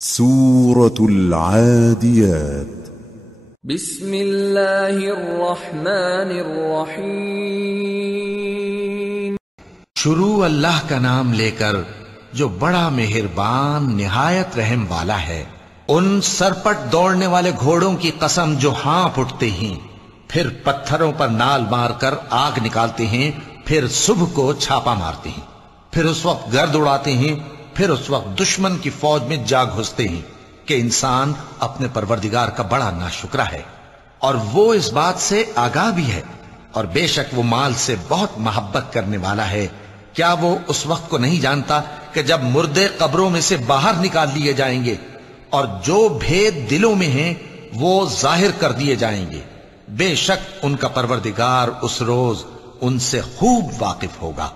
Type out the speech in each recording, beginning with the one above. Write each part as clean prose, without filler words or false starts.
سورة العاديات. بسم اللہ الرحمن الرحیم. شروع اللہ کا نام لے کر جو بڑا مہربان نہایت رحم والا ہے. ان سرپٹ دوڑنے والے گھوڑوں کی قسم جو ہانپ اٹھتے ہیں، پھر پتھروں پر نال مار کر آگ نکالتے ہیں، پھر صبح کو چھاپا مارتے ہیں، پھر اس وقت گرد اڑاتے ہیں، پھر اس وقت دشمن کی فوج میں جا گھستے ہیں کہ انسان اپنے پروردگار کا بڑا ناشکرا ہے، اور وہ اس بات سے آگاہ بھی ہے، اور بے شک وہ مال سے بہت محبت کرنے والا ہے. کیا وہ اس وقت کو نہیں جانتا کہ جب مردے قبروں میں سے باہر نکال لیے جائیں گے اور جو بھید دلوں میں ہیں وہ ظاہر کر دیے جائیں گے؟ بے شک ان کا پروردگار اس روز ان سے خوب واقف ہوگا.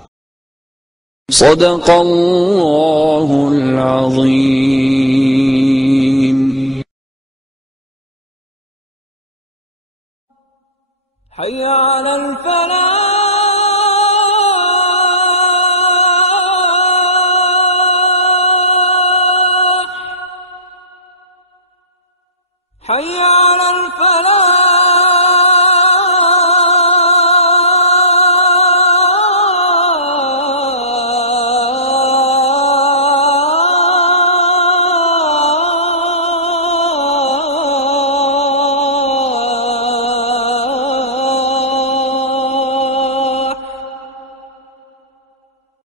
صدق اللہ العظیم. حی علی الفلاح. حی علی الفلاح.